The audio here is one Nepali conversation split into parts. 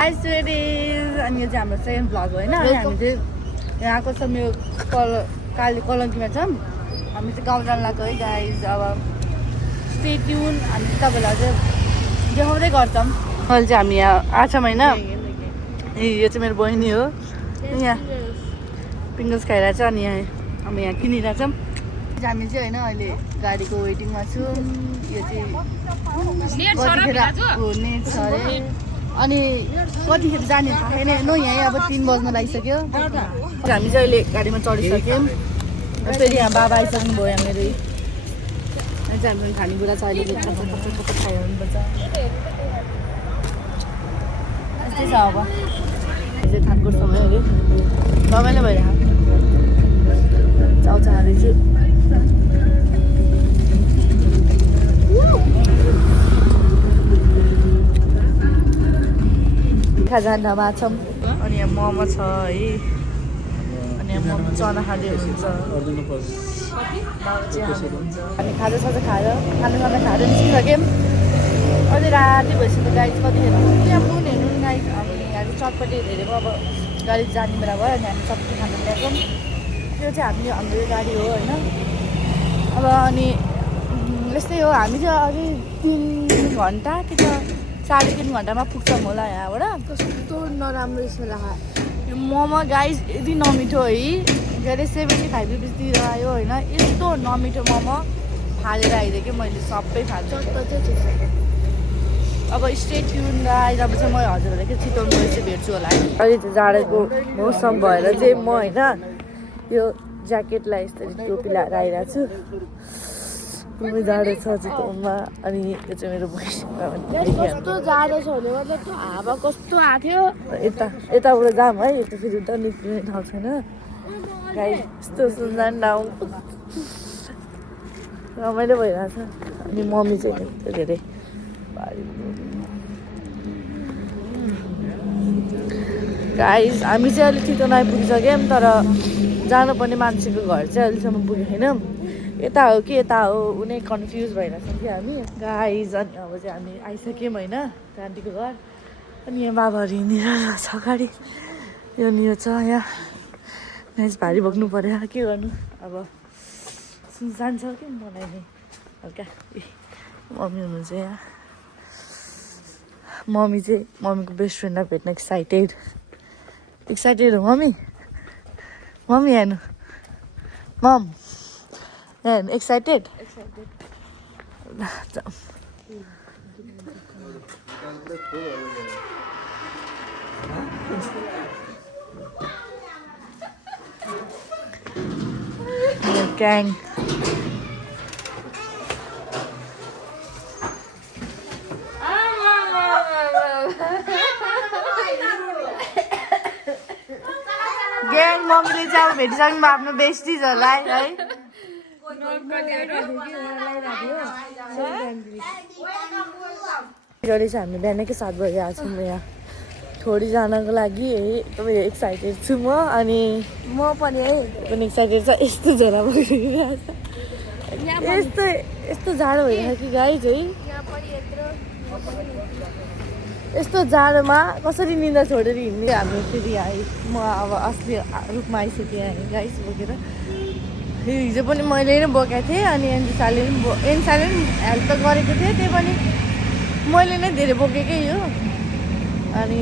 हाई स्टुडेन्ट्स, अनि यो चाहिँ हाम्रो सेकेन्ड भ्लग होइन। अनि हामी चाहिँ यहाँ आएको छ मेरो कलङ्कीमा छौँ। हामी चाहिँ गाउँ जान लाग्यो है गाइज। अब स्टे ट्युन, हामी चाहिँ तपाईँलाई चाहिँ देखाउँदै गर्छौँ। अहिले चाहिँ हामी यहाँ आएको छौँ होइन। यो चाहिँ मेरो बहिनी हो, यहाँ पिङ्गल्स खाइरहेको छ। अनि यहाँ हामी यहाँ किनिरहेको छौँ। हामी चाहिँ होइन अहिले गाडीको वेटिङमा छौँ। यो चाहिँ कतिखेर नेट छ अरे, अनि कतिखेर जाने थाहा छैन हेर्नु। यहीँ अब 3 बज्न लागिसक्यो। हामी चाहिँ अहिले गाडीमा चढिसक्यौँ। फेरि यहाँ बाबा आइसक्नु भयो यहाँ मेरो। यहाँ चाहिँ हाम्रो खानेकुरा छ, अहिले खाइरहनुपर्छ। यस्तै छ अब चाहिँ थानकोट समय अहिले रमाइलो भइरहेको चाउचा हाल्दैछु। खाजान्डामा छौँ। अनि यहाँ मोमो छ है। अनि यहाँ मोमो चना खाँदै हुनुहुन्छ, हामी खाजासाजा खाएर खानासाना खाएर निस्किसक्यौँ। अझै राति भइसक्यो गाडी कतिखेर यहाँ मुन हेर्नु गाई। हामी यहाँ चटपटी हेरेको अब गाडी जाने बेला भयो। अनि हामी चटपटी खाना ल्याएको। त्यो चाहिँ हाम्रो गाडी हो होइन। अब अनि यस्तै हो, हामी चाहिँ अझै 3 घन्टा कि त 3.5 घन्टामा पुग्छौँ होला यहाँबाट। कस्तो नराम्रो स्मेल आयो यो मोमो गाइज, यति नमिठो है। के अरे 75 रुपिस दिएर आयो होइन। यस्तो नमिठो मोमो फालेर आइदिएँ कि मैले सबै फाल्छु। अब स्टे ट्युन गाइज। अब चाहिँ म हजुरहरूलाई के चितवन गएर चाहिँ भेट्छु होला है। अहिले चाहिँ जाडोको मौसम भएर चाहिँ म होइन यो ज्याकेटलाई यसरी टोपी लगाएर आइरहेको छु। एकदमै जाडो छ चितवनमा। अनि यो चाहिँ मेरो कस्तो जाडो छ भने मतलब हावा कस्तो आएको थियो। यताबाट जाम है, यता फेरि उता निक्लिने ठाउँ छैन गाई। यस्तो सुनसान ठाउँ रमाइलो भइरहेछ। अनि मम्मी चाहिँ धेरै गाइस हामी चाहिँ अलिक चितवन आइपुगिसक्यौँ। तर जानुपर्ने मान्छेको घर चाहिँ अहिलेसम्म पुगेको छैनौँ। यता हो कि यता हो उनी कन्फ्युज भइरहेछौँ कि हामी गाइज। अनि अब चाहिँ हामी आइसक्यौँ होइन आन्टीको घर। अनि यहाँ बाबाहरू हिँडिरहेको छ अगाडि। यो नि यो छ यहाँ गाइज, भारी बोक्नु पऱ्यो के गर्नु। अब सुनसान छ कि मलाई नै हल्का। मम्मी हुनुहुन्छ यहाँ। मम्मीको बेस्ट फ्रेन्डलाई भेट्न एक्साइटेड हो मम्मी। मम्मी हेर्नु मम excited? Gang. Gang मम्मीले चाहिँ अब भेटिसक्नु आफ्नो बेस्टिजहरूलाई है। जहिले चाहिँ हामी बिहानकै 7 बजी आएको छौँ यहाँ छोडी जानको लागि है। एकदमै एक्साइटेड छु म। अनि म पनि है एक्साइटेड छ। यस्तो झोला भइरहेको छ, यस्तो जाडो भइरहेको कि गाइज है। यस्तो जाडोमा कसरी निन्दा छोडेर हिँड्ने। हामी फेरि आएँ, म अब असली रूपमा आइसकेँ यहाँ गाइस बोकेर। हिजो पनि मैले नै बोकेको थिएँ। अनि एनसाले पनि हेल्प त गरेको थिएँ, त्यही पनि मैले नै धेरै बोकेकै हो। अनि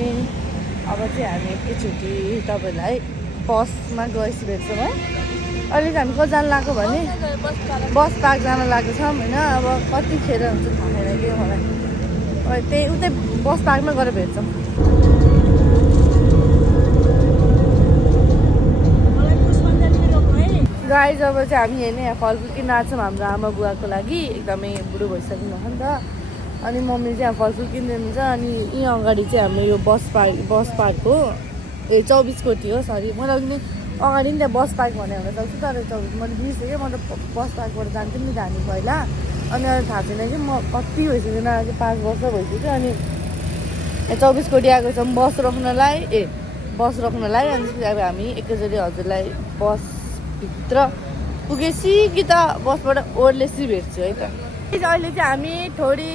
अब चाहिँ हामी एकैचोटि तपाईँलाई बसमा गएपछि भेट्छौँ है। अहिले चाहिँ हामी कति जान लाग्यो भने बस पार्क जान लागेको छौँ होइन। अब कतिखेर हुन्छ थाहा छैन कि मलाई। त्यही उतै बस पार्कमा गएर भेट्छौँ। गाइज अब चाहिँ हामी हेर्ने यहाँ फलफुल किन्न आएको छौँ हाम्रो आमा बुवाको लागि। एकदमै बुढो भइसक्नु भएको नि त। अनि मम्मी चाहिँ यहाँ फलफुल किन्नुहुन्छ। अनि यहाँ अगाडि चाहिँ हाम्रो यो बस पार्क हो। 24 कोटी हो सरी। मलाई पनि अगाडि नि त्यहाँ बस पार्क भनेर हुन सक्छु, तर 24 मैले बिर्सेँ। म त बस पार्कबाट जान्थेँ नि जाने पहिला। अनि अहिले थाहा छैन कि म कति भइसक्यो न, 5 वर्ष भइसक्यो। अनि 24 कोटी आएको छौँ बस रोक्नलाई। अनि अब हामी एकैचोटि हजुरलाई बसभित्र पुगेपछि कि त बसबाट ओर्लेसी भेट्छु है त। अहिले चाहिँ हामी थोडी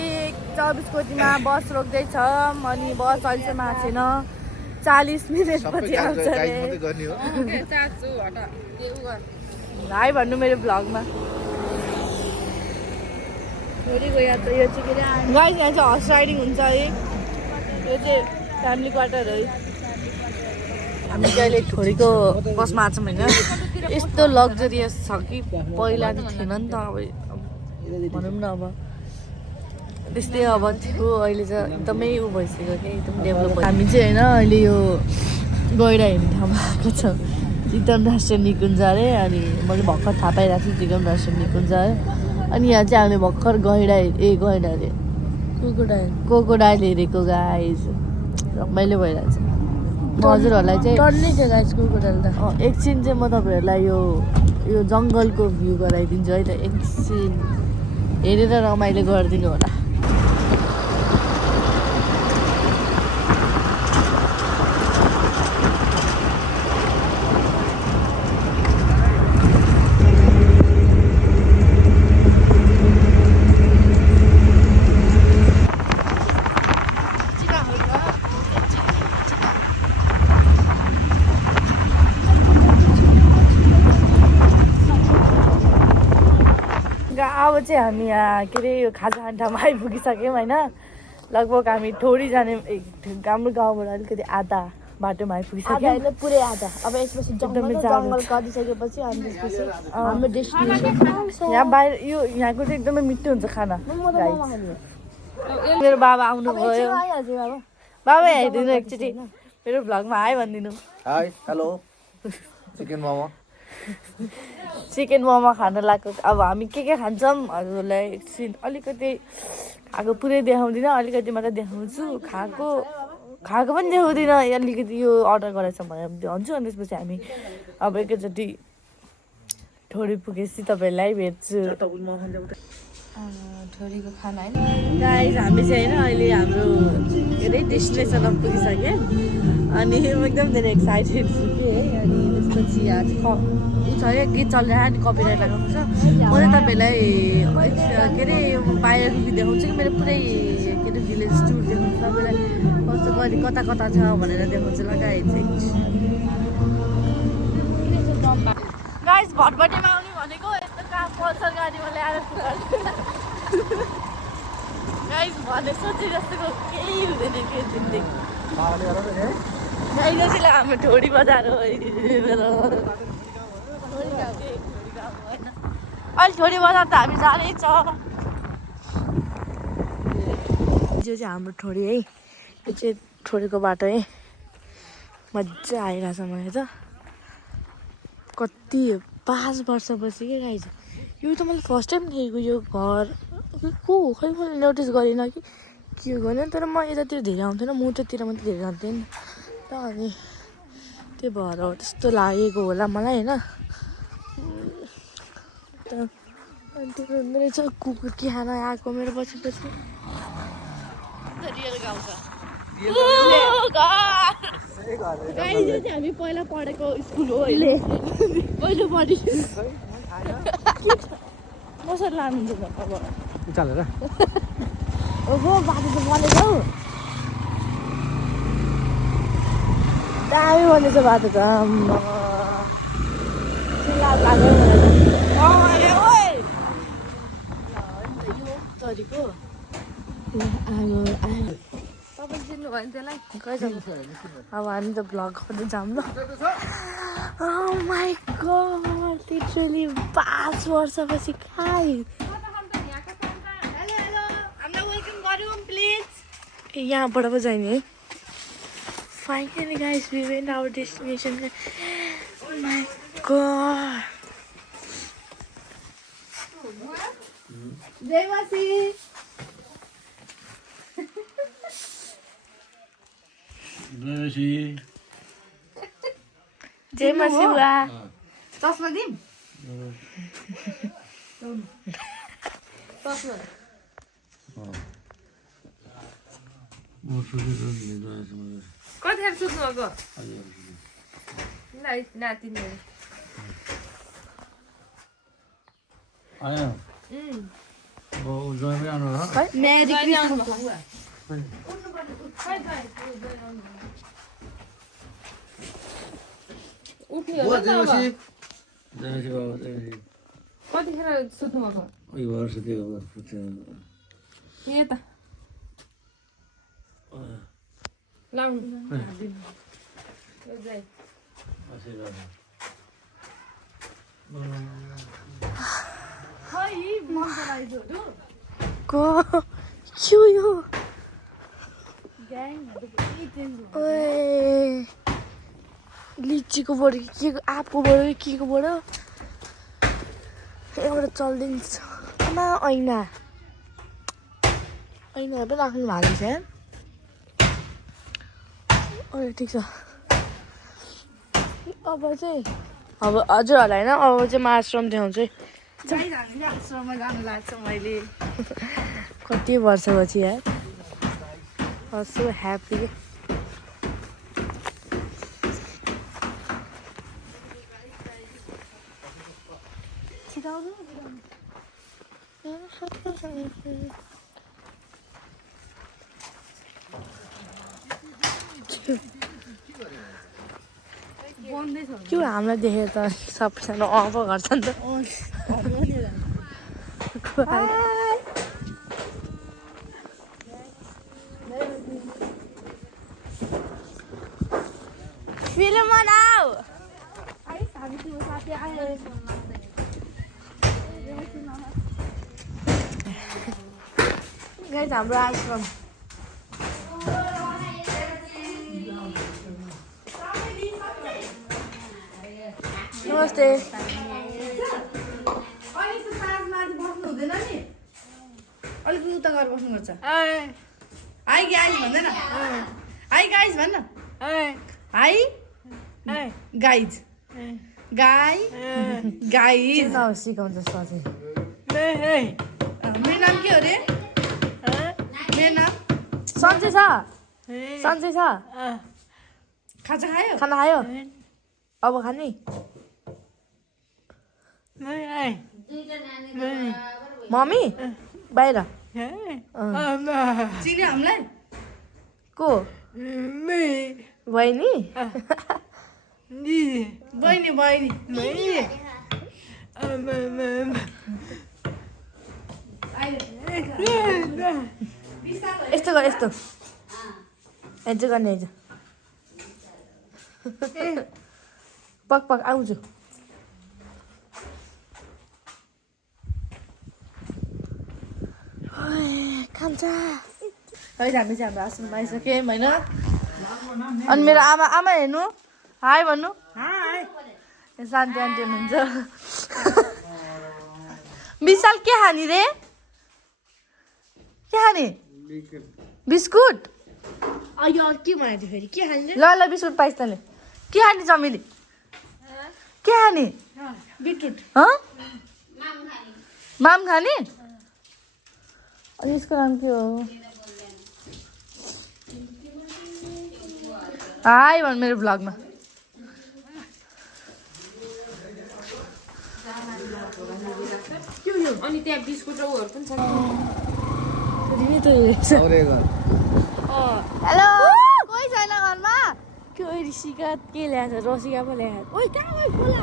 24 कोटीमा बस रोक्दैछ अनि बस अहिलेसम्म आएको छैन 40 मिनेटपछि आउँछ रे हाई भन्नु मेरो भ्लगमा गाइस यहाँ चाहिँ हर्स राइडिङ हुन्छ है यो चाहिँ फ्यामिली क्वार्टर है हामी चाहिँ अहिले छोरीको बसमा आछौँ होइन यस्तो लग्जरियस छ कि पहिला त थिएन नि त अब भनौँ न अब त्यस्तै अब थियो अहिले चाहिँ एकदमै उ भइसक्यो क्या एकदम डेभलप भयो हामी चाहिँ होइन अहिले यो गैडा हेर्ने ठाउँमा आएको छ चिकन राष्ट्रिय निकुञ्ज अरे अनि मैले भर्खर थाहा पाइरहेको छु चिकन राष्ट्रिय निकुञ्ज है अनि यहाँ चाहिँ हामीले भर्खर गैडा गैडा अरे कोकोडाइल हेरेको गाइस रमाइलो भइरहेछ हजुरहरूलाई चाहिँ डल्लै थियो गाइस कोकोडाइल त एकछिन चाहिँ म तपाईँहरूलाई यो जङ्गलको भ्यू गराइदिन्छु है त एकछिन हेरेर रमाइलो गरिदिनु होला अब चाहिँ हामी यहाँ के अरे यो खाजा खान्ठामा आइपुगिसक्यौँ होइन लगभग हामी थोरै जाने हाम्रो गाउँबाट अलिकति आधा बाटोमा आइपुगिसक्यौँ पुरै आधा अब यसपछि जङ्गल गरिसकेपछि अनि त्यसपछि हाम्रो डेस्टिनेसन यहाँ बाहिर यो यहाँको चाहिँ एकदमै मिठो हुन्छ खाना मेरो बाबा आउनुभयो बाबा हेरिदिनु एकचोटि मेरो भ्लगमा हाई भनिदिनु हाई हेलो चिकन मोमो खान लाग्यो अब हामी के खान्छौँ हजुरलाई एकछिन अलिकति खाएको पुरै देखाउँदिनँ अलिकति मात्रै देखाउँछु खाएको पनि देखाउँदिनँ अलिकति यो अर्डर गरेछ भनेर देखाउँछु अनि त्यसपछि हामी अब एकैचोटि ठोरी पुगेपछि तपाईँलाई भेट्छु ठोरीको खाना होइन गाइस हामी चाहिँ होइन अहिले हाम्रो के अरे डेस्टिनेसनमा पुगिसक्यो अनि म एकदम धेरै एक्साइटेड छु कि है अनि त्यसपछि यहाँ चाहिँ छ है गीत चलिरहेको अनि कपिराइट लगाएको छ म चाहिँ तपाईँलाई के अरे बाहिर देखाउँछु कि मेरो पुरै के अरे भिलेज टुर देखाउँछु तपाईँलाई कस्तो गरी कता कता छ भनेर देखाउँछु ल गाइस गाइस भटभटेमा आउने भनेको यस्तो काम पल्सर गाडीमा ल्याएर गाइस भने सोचे जस्तोको केही हुँदैन के जिन्दगी गाइस चाहिँ हाम्रो ठोडी बजार हो अहिले ठोडी बजार त हामी जानेछ यो चाहिँ हाम्रो ठोडी है यो चाहिँ ठोडीको बाटो है मजा आइरहेछ मलाई त कति 5 वर्षपछि के गाइस यो त मैले फर्स्ट टाइम देखेको यो घर को खै मैले नोटिस गरिनँ कि के गर्ने तर म यतातिर धेरै आउँथेन मुटुतिर मात्रै धेरै जान्थेँ नि त अनि त्यो भएर हो त्यस्तो लागेको होला मलाई होइन अनि त्यो रहेछ कुकुर के खान आएको मेरो पछि पछि हामी पहिला पढेको स्कुल हो अहिले पहिलो पढि कसरी लानुहुन्छ अब चलेर ओहो बाटो त बनेको हौ दामी बनेछ बाटो त तरिको तपाईँ चिन्नु भयो नि त्यसलाई अब हामी त भ्लग गर्दै जाऊँ ल Oh my god, literally 5 वर्षपछि खाइ यहाँबाट पो जाने है finally guys we went our destination. Oh my god. जय मासी जय मासी बुवा चस्मा दिम चस्मा कतिखेर सुत्नु भएको नातिनी मेरी क्रिसमस कतिखेर सुत्नु भएको यता लाउनु लिचीको बोट के आँपको बोट के को बोट एउटा चलिदिन्छ आमा ऐना पनि राख्नु भएको छ ठिक छ अब चाहिँ अब हजुरहरूलाई होइन अब चाहिँ म आश्रम देखाउँछु है आश्रममा जानु लाग्छ मैले कति वर्षपछि है सो ह्याप्पी के हामीलाई देखेर त सबैजना अफ गर्छ नि त फिल्म बनाऊ गाइस हाम्रो आश्रम नमस्ते अलिक उता गरेर बस्नुपर्छ हाई गाइज भन्दैन हाई गाइज भन्न हाई गाइज गाई गाइज सिकाउँछ सधैँ मेरो नाम के हो रे मेरो नाम सन्चै छ सन्चै छ खाजा खायो खाना खायो अब खाने मम्मी बाहिर चिन्यो हामीलाई को बहिनी बहिनी बहिनी यस्तो गर यस्तो यस्तो गर्ने आइज पक पक आउँछु खान्छ है हामी चाहिँ हाम्रो आश्रममा आइसक्यौँ होइन अनि मेरो आमा आमा हेर्नु हाई भन्नु शान्ति आन्टी हुनुहुन्छ विशाल के खाने रे के खाने बिस्कुट अयो के भनेको थियो फेरि के खाने ल ल बिस्कुट पाइस् तँले के खाने चमेली के खाने बिटरुट माम खाने अनि यसको नाम के हो हाई भन् मेरो भ्लगमा अनि त्यहाँ बिस्कुट र उहरू पनि छ हेलो कोही छैन घरमा के ऋषिका के ल्याएको छ रसिका पो ल्याएको ओइ कहाँ गयो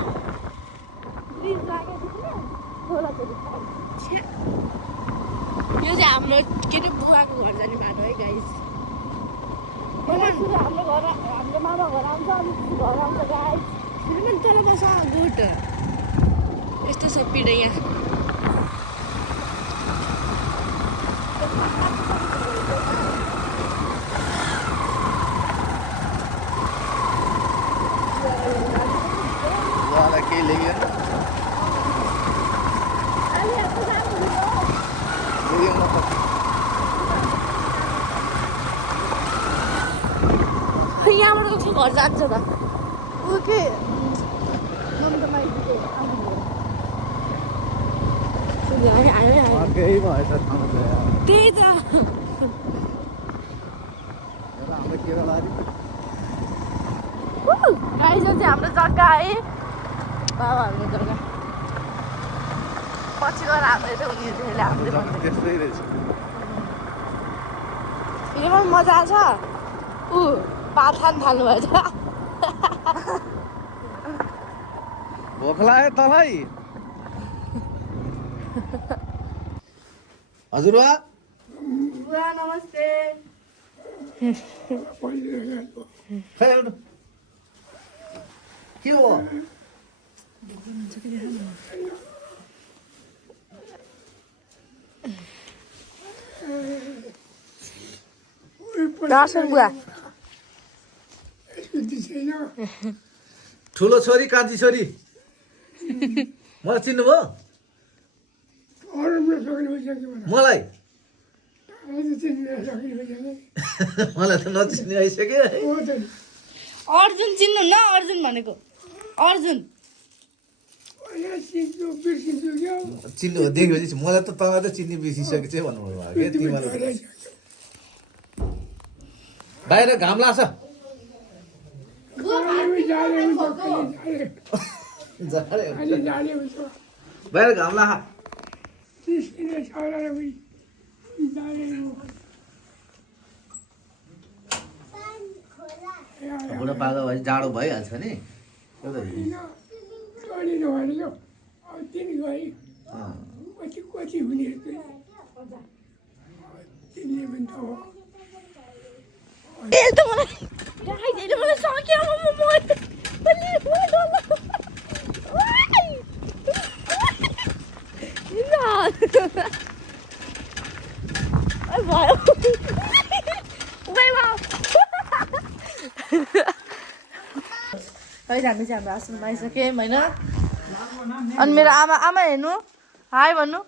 खोला यो चाहिँ हाम्रो के अरे बुवाको घर जाने बाटो है गाइस हाम्रो घर हाम्रो मामा घर आउँछ अनि घर आउँछ गाइस फेरि पनि तल बस गुड यस्तो छ पिँढै यहाँ यहाँबाट उसको घर जान्छ त ओके त्यही त आइज चाहिँ हाम्रो जग्गा है बाबाहरूको जग्गा पछि गएर आएर उनीहरूले हामीले त्यस्तै रहेछ फेरि पनि मजा आछ ऊ भात खान थाल्नु भएछ भोक लाग्यो तँलाई हजुरबा बुवा नमस्ते खै एउटा के हो दर्शन बुवा ठुलो छोरी कान्छी छोरी मलाई चिन्नुभयो मलाई मलाई त नचिन्ने आइसक्यो है अर्जुन चिन्नु न अर्जुन भनेको अर्जुन चिन्नु देखेपछि मलाई त तपाईँ त चिन्ने बिर्सिसकेको चाहिँ भन्नुभयो क्या तिमीलाई बाहिर घाम लाग्छ बाहिर घाम लाग्छ बुढापाका भए जाडो भइहाल्छ नि हामी चाहिँ हाम्रो आश्रममा आइसक्यौँ होइन अनि मेरो आमा आमा हेर्नु हाई भन्नु